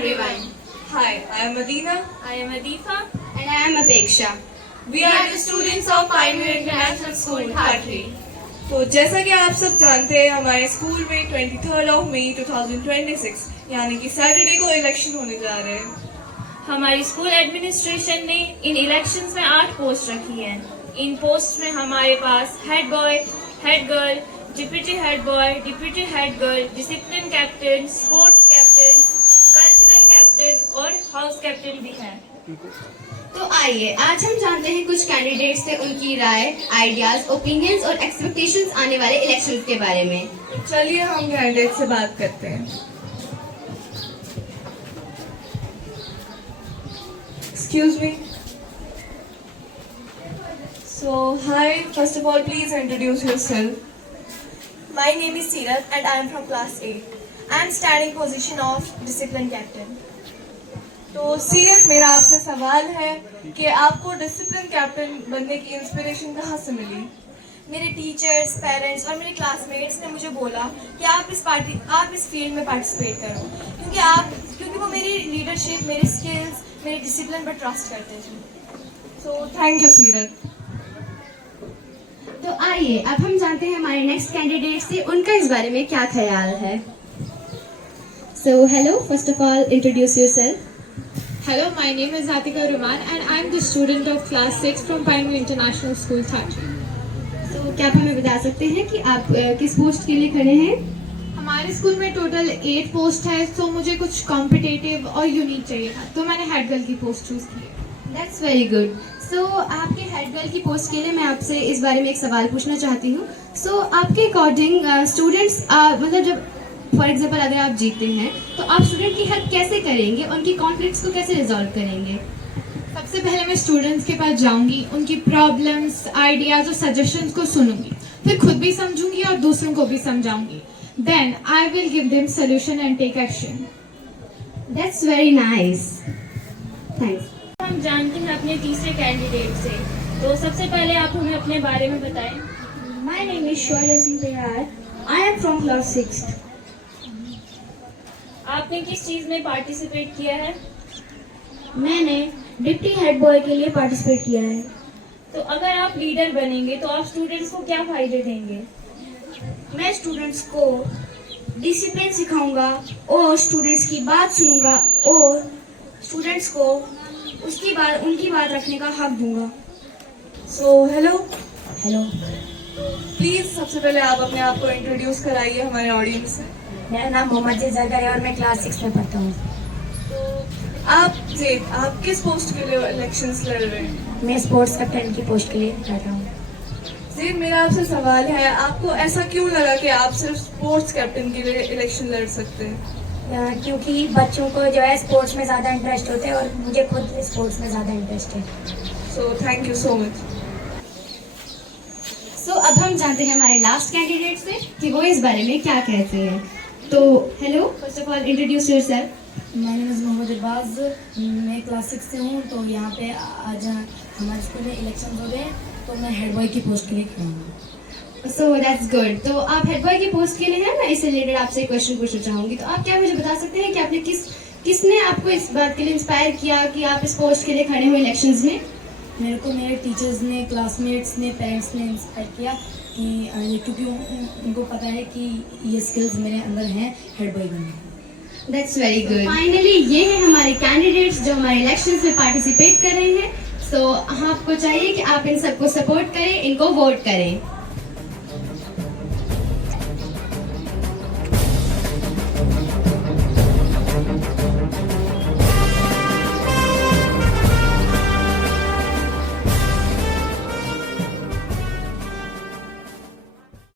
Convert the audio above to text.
everyone. Hi, I am Adina. I am Adifa. And I am Apeksha. We are the students of Pioneer International School, Thatri. तो जैसा कि आप सब जानते हैं हमारे स्कूल में 23 मई 2026 यानी कि सैटरडे को इलेक्शन होने जा रहे हैं। हमारी स्कूल एडमिनिस्ट्रेशन ने इन इलेक्शंस में 8 पोस्ट रखी हैं। इन पोस्ट में हमारे पास head boy, head girl, deputy head boy, deputy head girl, discipline captain, sports captain, cultural captain और हाउस कैप्टन भी है। तो आइए आज हम जानते हैं कुछ कैंडिडेट्स से उनकी राय, आइडियाज, ओपिनियंस और एक्सपेक्टेशंस आने वाले इलेक्शंस के बारे में। चलिए हम कैंडिडेट से बात करते हैं। Excuse me. So, hi. First of all, please introduce yourself. My name is Seerat and I am from class 8. I am standing position of discipline captain. तो सीरत, मेरा आपसे सवाल है कि आपको डिसिप्लिन कैप्टन बनने की इंस्पिरेशन कहाँ से मिली? मेरे टीचर्स, पेरेंट्स और मेरे क्लासमेट्स ने मुझे बोला कि आप इस फील्ड में पार्टिसिपेट करो क्योंकि वो मेरी लीडरशिप, मेरी स्किल्स, मेरे डिसिप्लिन पर ट्रस्ट करते थे। सो थैंक यू सीरत। तो आइए अब हम जानते हैं हमारे नेक्स्ट कैंडिडेट से उनका इस बारे में क्या ख्याल है। So hello, first of all, introduce yourself. Hello, my name is Atika Ruman and I am the student of class 6 from Pioneer International School, Thatri. तो क्या आप हमें बता सकते हैं कि आप किस पोस्ट के लिए खड़े हैं? हमारे स्कूल में टोटल 8 पोस्ट है, तो मुझे कुछ कॉम्पिटिटिव और यूनिक चाहिए था, तो मैंने हेड गर्ल की पोस्ट चूज की। That's very good. So आपके हेड गर्ल की पोस्ट के लिए मैं आपसे इस बारे में एक सवाल पूछना चाहती हूँ। So आपके अकॉर्डिंग स्टूडेंट्स मतलब जब फॉर एग्जाम्पल अगर आप जीतते हैं तो आप स्टूडेंट की हेल्प कैसे करेंगे, उनकी कॉन्फ्लिक्ट्स को कैसे रिजॉल्व करेंगे? सबसे पहले मैं स्टूडेंट्स के पास जाऊंगी, उनकी प्रॉब्लम्स, आइडियाज और सजेशंस को सुनूंगी, फिर खुद भी समझूंगी और दूसरों को भी समझाऊंगी। Then I will give them solution and take action. That's very nice. Thanks. हम जानते हैं अपने तीसरे कैंडिडेट से, तो सबसे पहले आप हमें अपने बारे में बताएं। My name is Shweta Singh Payar. I am from class 6th. आपने किस चीज में पार्टिसिपेट किया है? मैंने डिप्टी हेड बॉय के लिए पार्टिसिपेट किया है। तो अगर आप लीडर बनेंगे तो आप स्टूडेंट्स को क्या फायदे देंगे? मैं स्टूडेंट्स को डिसिप्लिन सिखाऊंगा और स्टूडेंट्स की बात सुनूंगा और स्टूडेंट्स को उनकी बात रखने का हक दूंगा। So hello. हेलो, प्लीज सबसे पहले आप अपने आप को इंट्रोड्यूस कराइए हमारे ऑडियंस से। मेरा नाम मोहम्मद जैजर है और मैं क्लास 6 में पढ़ता हूँ। आप किस पोस्ट के लिए इलेक्शंस लड़ रहे हैं? मैं स्पोर्ट्स कैप्टन की पोस्ट के लिए लड़ रहा हूँ। जी, मेरा आपसे सवाल है, आपको ऐसा क्यों लगा कि आप सिर्फ स्पोर्ट्स कैप्टन के लिए इलेक्शन लड़ सकते हैं? क्योंकि बच्चों को जो है स्पोर्ट्स में ज़्यादा इंटरेस्ट होता है और मुझे खुद स्पोर्ट्स में ज़्यादा इंटरेस्ट है। So thank you so much. So अब हम जानते हैं हमारे लास्ट कैंडिडेट से कि वो इस बारे में क्या कहते हैं। तो hello, first of all introduce yourself. My name is Mohammad Arbaz. मैं क्लास 6 से हूँ, तो यहाँ पे आज हमारे स्कूल में इलेक्शन हो रहे हैं, तो मैं हेड बॉय की पोस्ट के लिए खड़ा हूँ। So that's good. तो आप हेड बॉय की पोस्ट के लिए हैं, मैं इससे रिलेटेड आपसे एक क्वेश्चन पूछना चाहूँगी। तो आप क्या मुझे बता सकते हैं कि आपने किसने आपको इस बात के लिए इंस्पायर किया कि आप इस पोस्ट के लिए खड़े हुए इलेक्शंस में? मेरे को मेरे टीचर्स ने, क्लासमेट्स ने, पेरेंट्स ने इंस्पायर किया कि क्योंकि उनको पता है कि ये स्किल्स मेरे अंदर हैं हेड बॉय बनने की। That's very good. फाइनली ये है हमारे कैंडिडेट्स जो हमारे इलेक्शंस में पार्टिसिपेट कर रहे हैं। सो आपको चाहिए कि आप इन सबको सपोर्ट करें, इनको वोट करें।